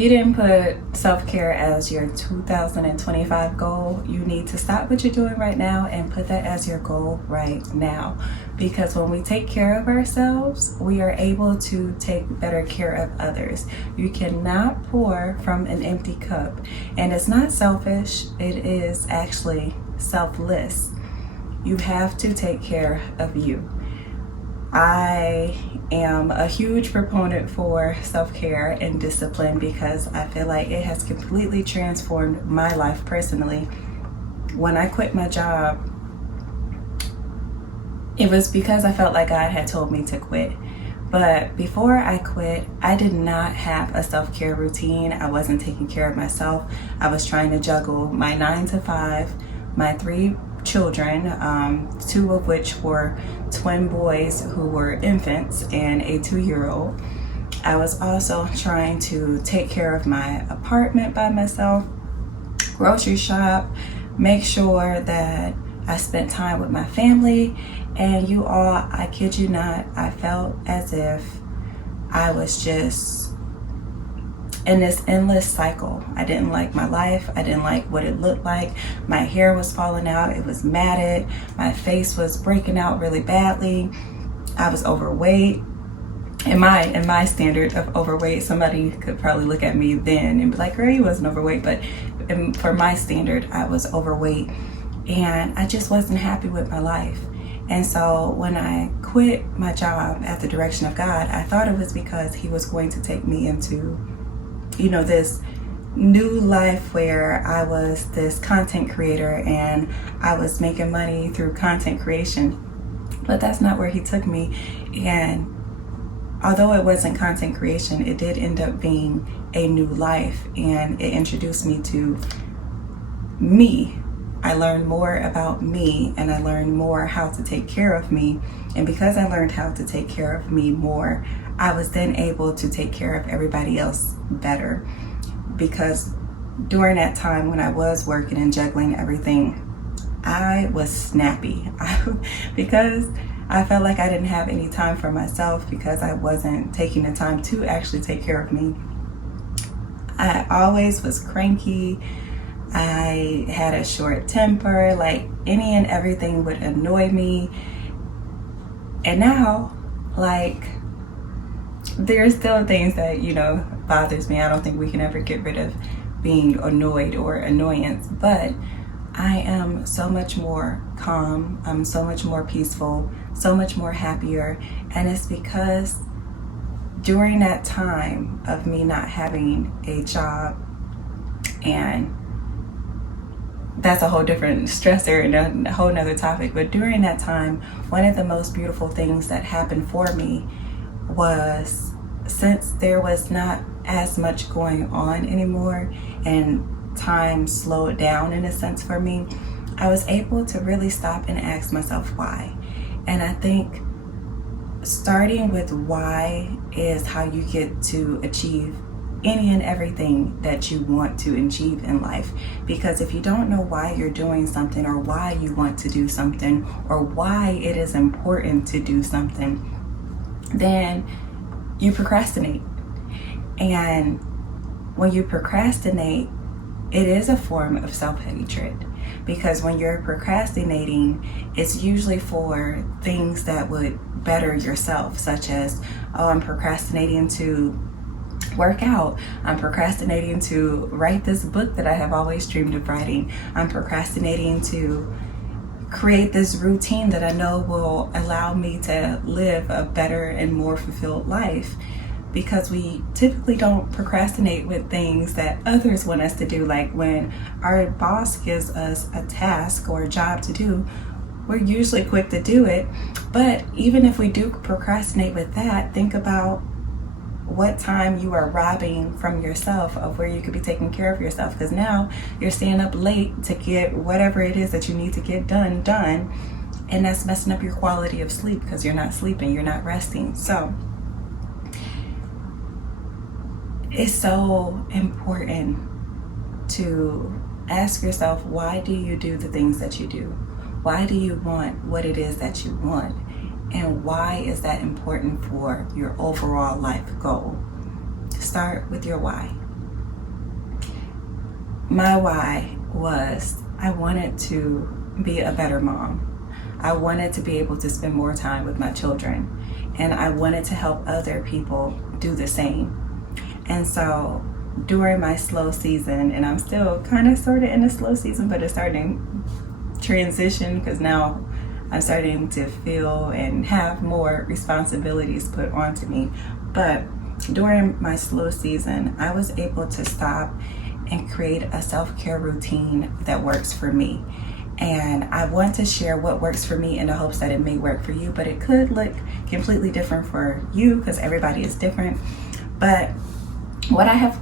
you didn't put self-care as your 2025 goal, you need to stop what you're doing right now and put that as your goal right now. Because when we take care of ourselves, we are able to take better care of others. You cannot pour from an empty cup. And it's not selfish, it is actually selfless. You have to take care of you. I am a huge proponent for self-care and discipline because I feel like it has completely transformed my life personally. When I quit my job, it was because I felt like God had told me to quit. But before I quit, I did not have a self-care routine. I wasn't taking care of myself. I was trying to juggle my 9 to 5, my 3 children, 2 of which were twin boys who were infants and a 2-year-old. I was also trying to take care of my apartment by myself, grocery shop, make sure that I spent time with my family, and you all, I kid you not, I felt as if I was just in this endless cycle. I didn't like my life. I didn't like what it looked like. My hair was falling out. It was matted. My face was breaking out really badly. I was overweight. In my standard of overweight, somebody could probably look at me then and be like, girl, you wasn't overweight. But for my standard, I was overweight. And I just wasn't happy with my life. And so when I quit my job at the direction of God, I thought it was because He was going to take me into this new life where I was this content creator and I was making money through content creation. But that's not where He took me. And although it wasn't content creation, it did end up being a new life, and it introduced me to me. I learned more about me, and I learned more how to take care of me. And because I learned how to take care of me more, I was then able to take care of everybody else better. Because during that time when I was working and juggling everything, I was snappy because I felt like I didn't have any time for myself because I wasn't taking the time to actually take care of me. I always was cranky. I had a short temper. Like any and everything would annoy me. And now, like, there's still things that, bothers me. I don't think we can ever get rid of being annoyed or annoyance, but I am so much more calm. I'm so much more peaceful, so much more happier. And it's because during that time of me not having a job, and that's a whole different stressor and a whole nother topic, but during that time, one of the most beautiful things that happened for me was, since there was not as much going on anymore and time slowed down in a sense for me, I was able to really stop and ask myself why. And I think starting with why is how you get to achieve any and everything that you want to achieve in life. Because if you don't know why you're doing something, or why you want to do something, or why it is important to do something, then you procrastinate. And when you procrastinate, it is a form of self-hatred. Because when you're procrastinating, it's usually for things that would better yourself, such as, oh, I'm procrastinating to work out. I'm procrastinating to write this book that I have always dreamed of writing. I'm procrastinating to create this routine that I know will allow me to live a better and more fulfilled life. Because we typically don't procrastinate with things that others want us to do. Like when our boss gives us a task or a job to do, we're usually quick to do it. But even if we do procrastinate with that, think about what time you are robbing from yourself of where you could be taking care of yourself. Because now you're staying up late to get whatever it is that you need to get done. And that's messing up your quality of sleep because you're not sleeping, you're not resting. So it's so important to ask yourself, why do you do the things that you do? Why do you want what it is that you want? And why is that important for your overall life goal? Start with your why. my why was I wanted to be a better mom. I wanted to be able to spend more time with my children, and I wanted to help other people do the same. And so during my slow season, and I'm still kind of sort of in a slow season, but it's starting transition because now I'm starting to feel and have more responsibilities put onto me. But during my slow season, I was able to stop and create a self-care routine that works for me. And I want to share what works for me in the hopes that it may work for you, but it could look completely different for you because everybody is different. But what I have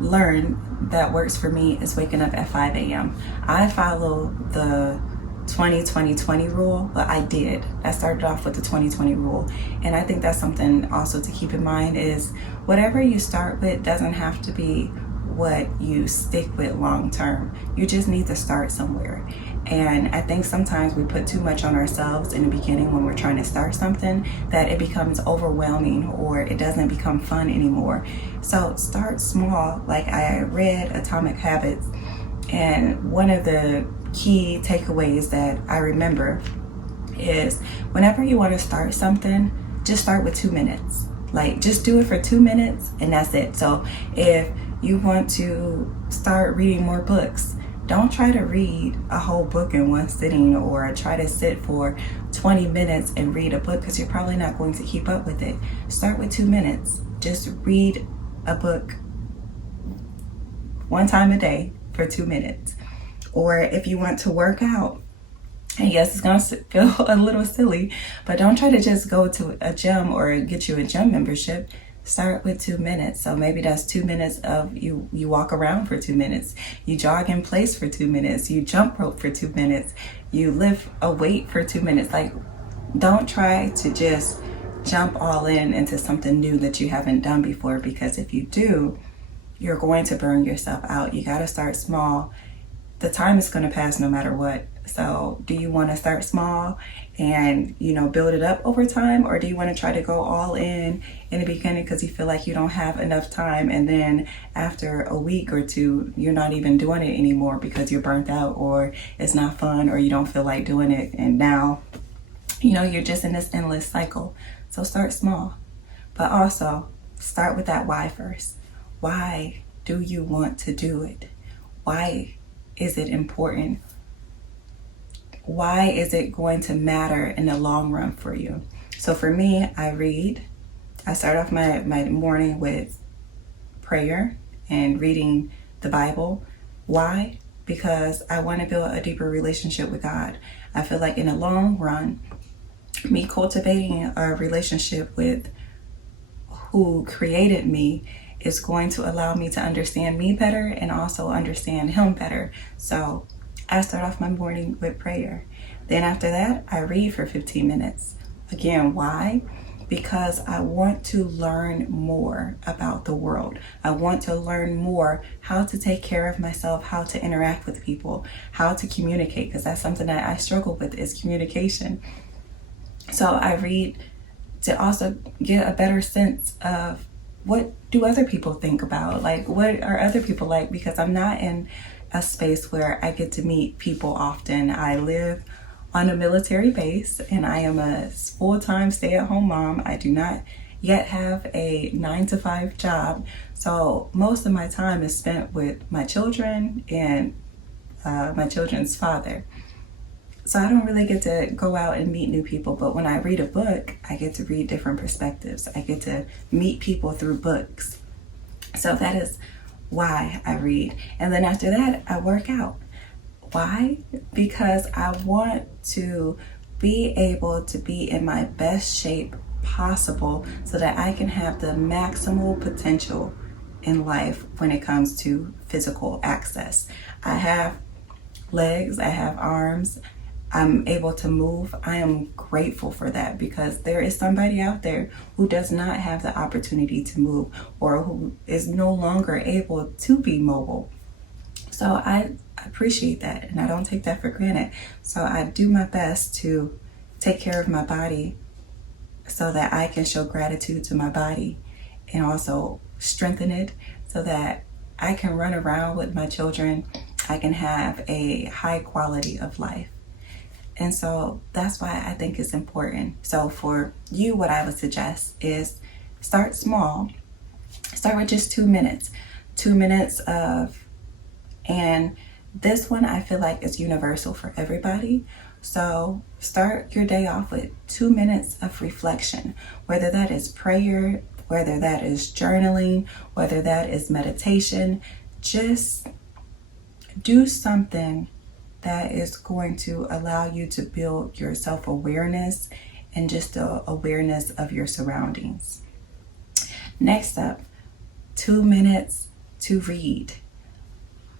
learned that works for me is waking up at 5 a.m. I follow the 20-20-20 rule, but I started off with the 20-20 rule. And I think that's something also to keep in mind is whatever you start with doesn't have to be what you stick with long term. You just need to start somewhere. And I think sometimes we put too much on ourselves in the beginning when we're trying to start something that it becomes overwhelming or it doesn't become fun anymore. So start small. Like I read Atomic Habits, and one of the key takeaways that I remember is whenever you want to start something, just start with 2 minutes. Like just do it for 2 minutes and that's it. So if you want to start reading more books, don't try to read a whole book in one sitting or try to sit for 20 minutes and read a book because you're probably not going to keep up with it. Start with 2 minutes. Just read a book one time a day for 2 minutes. Or if you want to work out, and yes, it's going to feel a little silly, but don't try to just go to a gym or get you a gym membership. Start with 2 minutes. So maybe that's 2 minutes of you walk around for 2 minutes, you jog in place for 2 minutes, you jump rope for 2 minutes, you lift a weight for 2 minutes. Like, don't try to just jump all into something new that you haven't done before, because if you do, you're going to burn yourself out. You got to start small. The time is going to pass no matter what. So do you want to start small and, build it up over time? Or do you want to try to go all in the beginning because you feel like you don't have enough time, and then after a week or two, you're not even doing it anymore because you're burnt out or it's not fun or you don't feel like doing it. And now, you're just in this endless cycle. So start small, but also start with that why first. Why do you want to do it? Why is it important? Why is it going to matter in the long run for you? So for me, I start off my morning with prayer and reading the Bible. Why? Because I want to build a deeper relationship with God. I feel like in the long run, me cultivating a relationship with who created me is going to allow me to understand me better and also understand him better. So I start off my morning with prayer. Then after that, I read for 15 minutes. Again, why? Because I want to learn more about the world. I want to learn more how to take care of myself, how to interact with people, how to communicate, because that's something that I struggle with is communication. So I read to also get a better sense of what do other people think about? Like, what are other people like? Because I'm not in a space where I get to meet people often. I live on a military base and I am a full-time stay-at-home mom. I do not yet have a 9-to-5 job. So most of my time is spent with my children and my children's father. So I don't really get to go out and meet new people, but when I read a book, I get to read different perspectives. I get to meet people through books. So that is why I read. And then after that, I work out. Why? Because I want to be able to be in my best shape possible so that I can have the maximal potential in life when it comes to physical access. I have legs, I have arms, I'm able to move. I am grateful for that because there is somebody out there who does not have the opportunity to move or who is no longer able to be mobile. So I appreciate that and I don't take that for granted. So I do my best to take care of my body so that I can show gratitude to my body and also strengthen it so that I can run around with my children. I can have a high quality of life. And so that's why I think it's important. So for you, what I would suggest is start small. Start with just 2 minutes. 2 minutes of, and this one I feel like is universal for everybody. So start your day off with 2 minutes of reflection, whether that is prayer, whether that is journaling, whether that is meditation. Just do something that is going to allow you to build your self-awareness and just the awareness of your surroundings. Next up, 2 minutes to read.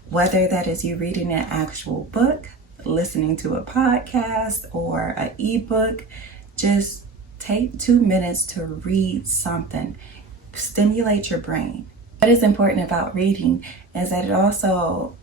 Whether that is you reading an actual book, listening to a podcast, or an ebook, just take 2 minutes to read something. Stimulate your brain. What is important about reading is that it also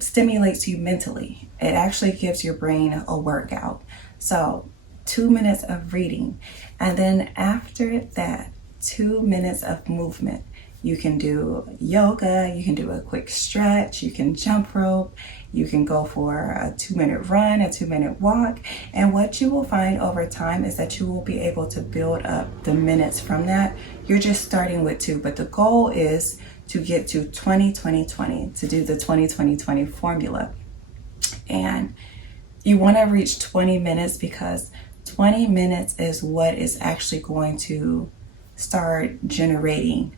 stimulates you mentally. It actually gives your brain a workout. So 2 minutes of reading. And then after that, 2 minutes of movement. You can do yoga, you can do a quick stretch, you can jump rope, you can go for a 2-minute run, a 2-minute walk. And what you will find over time is that you will be able to build up the minutes from that. You're just starting with 2, but the goal is to get to 20-20-20, to do the 20-20-20 formula. And you want to reach 20 minutes because 20 minutes is what is actually going to start generating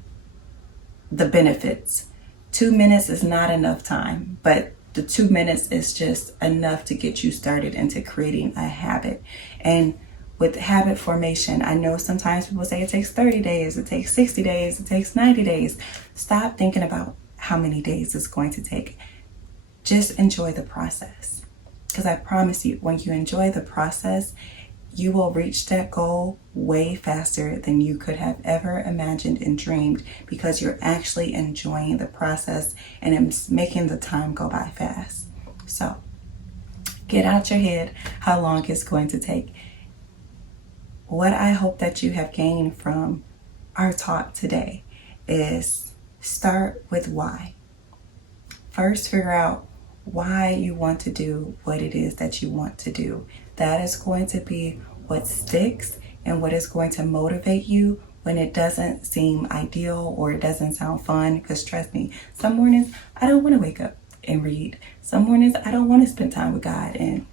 the benefits. 2 minutes is not enough time, but the 2 minutes is just enough to get you started into creating a habit. And with habit formation, I know sometimes people say it takes 30 days, it takes 60 days, it takes 90 days. Stop thinking about how many days it's going to take. Just enjoy the process. Because I promise you, when you enjoy the process, you will reach that goal way faster than you could have ever imagined and dreamed, because you're actually enjoying the process and it's making the time go by fast. So get out your head how long it's going to take. What I hope that you have gained from our talk today is start with why. First, figure out why you want to do what it is that you want to do. That is going to be what sticks and what is going to motivate you when it doesn't seem ideal or it doesn't sound fun. Because trust me, some mornings I don't want to wake up and read. Some mornings I don't want to spend time with God. And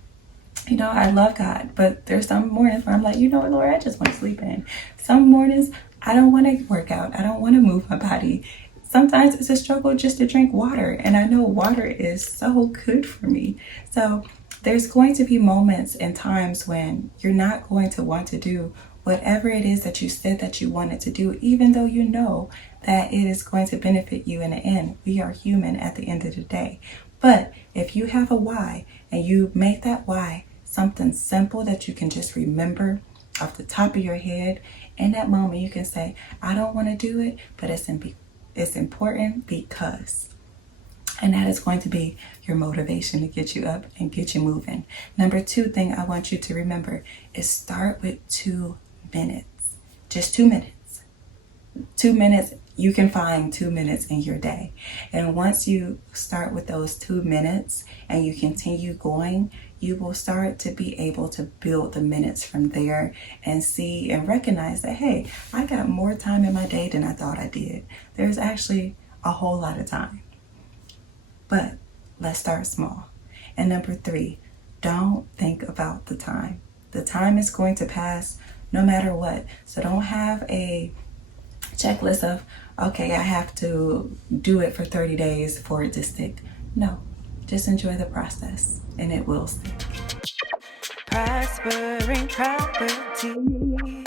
you know, I love God, but there's some mornings where I'm like, you know what, Lord, I just want to sleep in. Some mornings I don't want to work out. I don't want to move my body. Sometimes it's a struggle just to drink water. And I know water is so good for me. So there's going to be moments and times when you're not going to want to do whatever it is that you said that you wanted to do, even though you know that it is going to benefit you in the end. We are human at the end of the day. But if you have a why and you make that why something simple that you can just remember off the top of your head, in that moment you can say, I don't want to do it, but it's important because. And that is going to be your motivation to get you up and get you moving. Number 2 thing I want you to remember is start with 2 minutes. Just 2 minutes. 2 minutes, you can find 2 minutes in your day. And once you start with those 2 minutes and you continue going, you will start to be able to build the minutes from there and see and recognize that, hey, I got more time in my day than I thought I did. There's actually a whole lot of time. But let's start small. And number 3, don't think about the time. The time is going to pass no matter what. So don't have a checklist of, okay, I have to do it for 30 days for it to stick. No, just enjoy the process and it will stick. Prospering property.